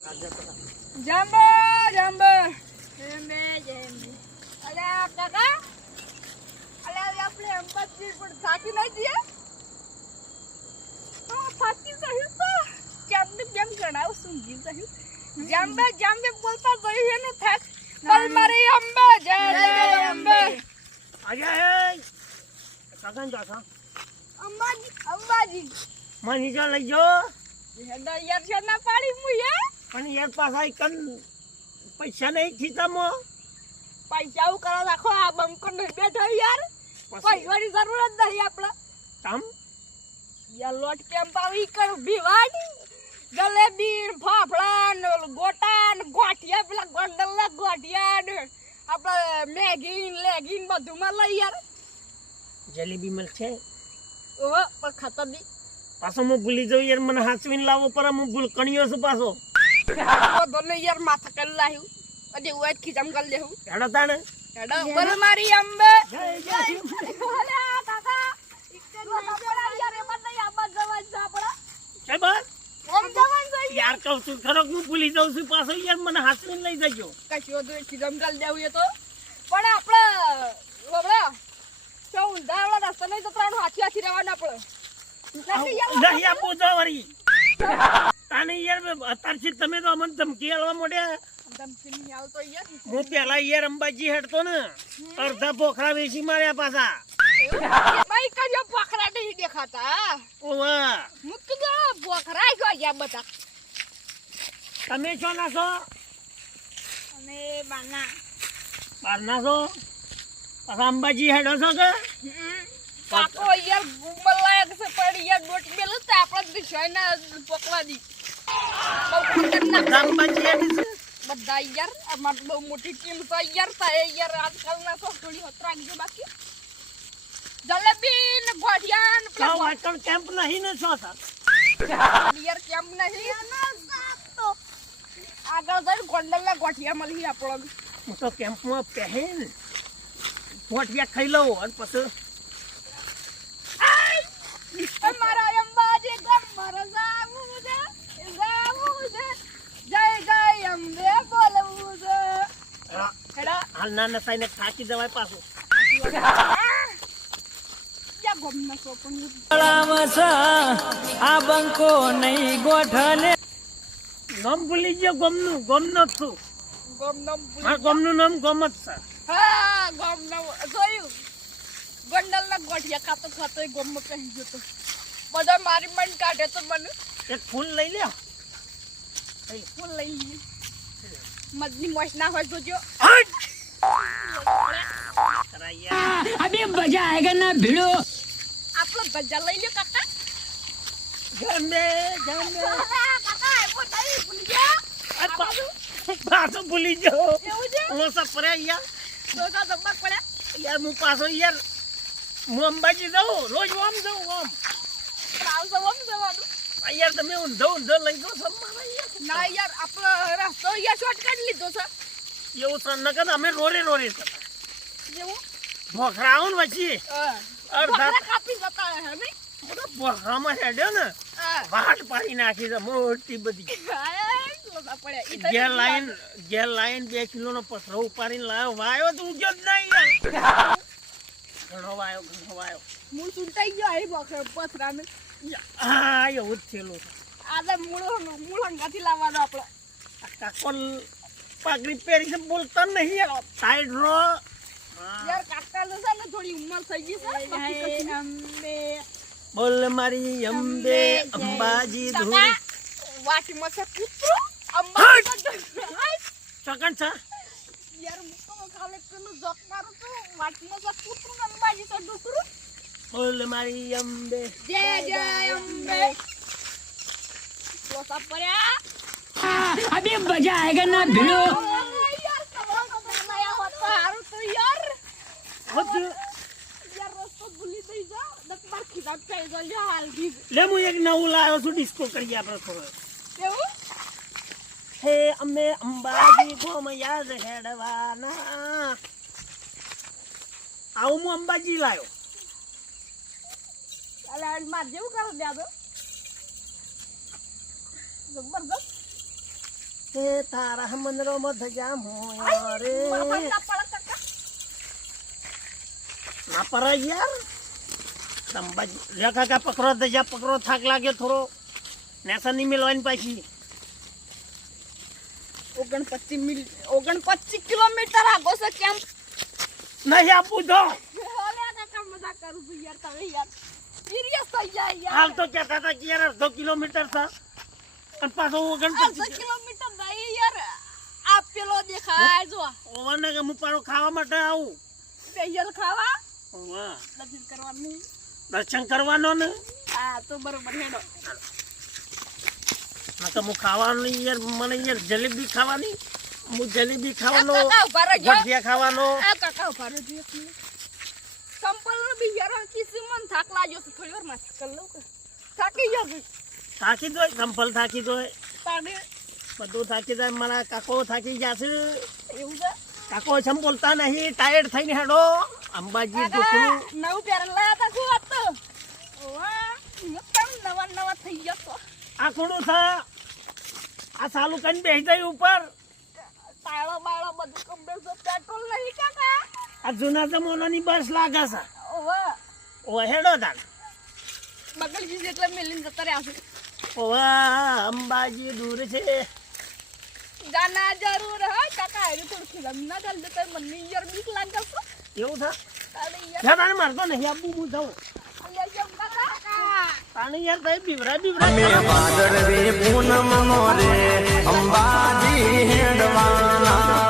જાંબે જાંબે જેમે જેમે અલ્યા કાકા અલ્યા આપણે અંબાજી પર થાકી નહીં જઈએ તો થાકી જઈએ તો કેમ ગણાવ સુંગી જઈએ જાંબે બોલતા જઈએ ને થાક બોલ મારી અંબે જય અંબે અરે એ કાકા જાતા અંબાજી મની જો લઈ જો હેડા યાર છે ના પાડી મુએ પણ યાર પાછા કન પૈસા નહીં ખીચામાં પૈસા હું કરવા રાખો આ બંકો નહીં બેઠો યાર પૈસાની જરૂર જ નહીં આપણે તમ યાર લોટ કેમ પાવી કર ભીવાડ જલેબી ફાફડા ને ગોટા ને ગોઠિયા પેલા ગોંડલના ગોઠિયા ને આપણે લેગીન બધું માં લઈ યાર જલેબી મળશે ઓ પણ ખાતા દી પાછો હું ભૂલી જાઉં યાર મને હાચવીને લાવો પર હું ભૂલકણીયો છું પાછો દોને યાર માથા કરી લાવ્યું અજે ઉવાજ ખીચમ કરી લેવું હેડો તાણે હેડો બોલ મારી અંબે જય જય અલ્યા કાકા ઇક્કર ના યાર એમાં નહીં આબા જવાન છે આપડા સાહેબ ઓમ જવાન છે યાર કહું છું ખરો હું ભૂલી જાઉં છું પાછો યાર મને હાચવીને લઈ જજો કશો તો ખીચમ કરી દેવું એ તો પણ આપણે ઓબળા તો ઊંધાવાળા રસ્તા નહીં તો ત્રણ હાથી રહેવાના આપણે નહીં આપો જો વરી તાને યાર અત્યારથી તમે તો અમને ધમકી આલવા મોડ્યા ધમકી આવતો યાર હું પેલા યાર અંબાજી હેડતો ને અડધા પોખરા વેચી માર્યા પાછા ભાઈ કજો પોખરા નહીં દેખાતા ઓવા મુક્ત જો પોખરા ગયો યા બધા તમે છો ના છો અને બાના બારના છો પાછા અંબાજી હેડો છો કે પાકો યાર ગુંબલ લાયક છે પણ યાર ડોટ મેલ તો આપણે દિશાના પોકવા દી બહુ ખતરનાક અંબાજી હેડી છે બધા યાર અમાર બહુ મોટી ટીમ છે યાર થાય યાર આજકાલના તો થોડી હત રાખજો બાકી જલેબી ને ગોઠિયા ને તો વાટણ કેમ્પ નહીં ને છો સર યાર કેમ નહીં તો આગળ જઈને ગોંડલના ગોઠિયા મળી આપણો હું તો કેમ્પમાં પહેન ગોઠિયા ખાઈ લઉં અને પછી મારા અંબાજી ગમ મારા જાવું છે જય અંબે બોલવું છે હેડા હાલના નસાઈને થાકી જવાય પાછું ક્યાં ગમ નસો પણ આ બંકો નહીં ગોઠલે નામ ભૂલી ગયો ગમનું જ છું ગમ નમ મારા ગમનું નામ ગમ જ છે હા ગમ નમ જોયું ગોંડલના ગોઠિયા ખાતો ગમ કહી જતો બધા મારી મન કાઢે તો મને એક ફૂલ લઈ લ્યો ફૂલ લઈ લઈએ મજની મોશ ના હોય જોજો અબે મજા આયેગા ના ભીડો આપણો ગજા લઈ લ્યો કાકા જાંબે કાકા એવો નહીં ભૂલી ગયા પાછો ભૂલી ગયો એવું છે ઓસા પડે યાર દોસા દબક પડ્યા યાર હું પાછો યાર હું અંબાજી જાઉં રોજ ઓમ જાઉં ઓમ આવશે ઓમ જવાનું યાર તમે ઊંધો લઈ દો છો મારા યાર ના યાર આપણો રસ્તો યાર શોર્ટકટ લીધો છે એવું છે નકર અમે રોરે કરતા જેવું ભોખરા આવું ને પછી ભોખરા કાપી જતા હે નહીં બધો ભોખરામાં હેડ્યો ને વાટ પાડી નાખી છે મોટી બધી ઘેર લાઈન 2 કિલોનો પથરો ઉપાડીને લાવ્યો વાયો તો ઉગ્યો જ નહીં યાર ઘણો વાયો મૂળ સુંટાઈ ગયો હે ભોખરા પથરાને હા એવું જ થયેલું આજે મૂળ હંગાથી લાવવાનો આપણે કાકો પાઘડી પહેરી છે બોલતા નહીં યાર સાઈડ રો યાર કાકા લો છે ને થોડી ઉંમર થઈ ગઈ છે અંબે બોલ મારી અંબે અંબાજી ધૂળ વાટીમાં છે કૂતરો અંબાજી ચોકન છે યાર મુકો ખાલે પેલું જોક મારું તો વાટીમાં છે કૂતરો અંબાજી છે ડુકરું બોલ મારી અંબે જય અંબે લોસા પડ્યા અબે મજા આયેગા ના ભીડો યાર કમાલ બનાયા હોતા હારું તો યાર યાર રસ્તો ભૂલી થઈ જા દકબાર ખીદાક થઈ જા લે હાલ દી લે હું એક નવું લાવ્યો છું ડિસ્કો કરીએ આપણે થોડો કેવું હે અમે અંબાજી ગોમ યાદ હેડવાના આવું હું અંબાજી લાવ્યો અલા માર જેવું કરો દે દો જબરદસ્ત એ તારા મંદરોમાં ધજા મોયા રે મારા ના પડે કાકા. ના પરા યાર સંભાજી લે કાકા પકડો ધજા પકડો થાક લાગ્યો થોડો નેસા નહીં મેળવાની પાછી 29 કિલોમીટર આગો છે કેમ? નહીં આપું તો અલે કાકા મજાક કરું છું યાર તમે યાર. સિરિયસ થઈ જાય યાર. હાલ તો કહેતા હતા કે યાર 2 કિલોમીટર છે અને પાછો 2 29 કિલોમીટર નહીં યાર. આ પેલો દેખાય જો. ઓવરને કે હું પાડો ખાવા માટે આવું સ્પેશિયલ ખાવા વાહ દર્શન કરવાનું. દર્શન કરવાનો ને હા તો બરોબર હેડો. ના તો હું ખાવાનું યાર મને યાર જલેબી ખાવાની હું જલેબી ખાવાનો કાકા ઉભા રહેજો. ભજીયા ખાવાનો આ કાકા ઉભા રહેજો એક મિનિટ. સંપલ બી યાર કિસી મન થાક લાગ્યો છે થોડી વાર માં કરી લઉં કે થાકી ગયો છું. થાકી દોય સંપલ થાકી દોય તાને બધું થાકી જાય મારા કાકો થાકી જશે એવું છે. કાકો છમ બોલતા નહીં ટાયર્ડ થઈને હેડો અંબાજી કાકા ઢોકળું નવું પહેરેલ લાયા તા શું વાત તો? વાહ મસ્ત નવા થઈ ગયો તો. આ કોનું છે આ ચાલુ કરીને બેસી જાય ઉપર તાળો બાળો બધું કમ્પ્લીટ છે. પેટ્રોલ નહીં કાકા. આ જૂના જમાનાની બસ લાગે છે ઓવા ઓ હેડો તાર બગલજી એટલે મેલીને જતા રહ્યા છે. ઓવા અંબાજી દૂર છે જાના જરૂર હે કાકા. એ થોડું ફિલ્મ ના ચાલ જતા મને યાર બીક લાગે છે. એવું છે તારે યાર યાર મારતો નહીં આપું હું જાઉં અલ્યા જેમ કાકા. તાને યાર તઈ બીવરા વાદળ રે પૂનમ નો રે અંબાજી હેડવાના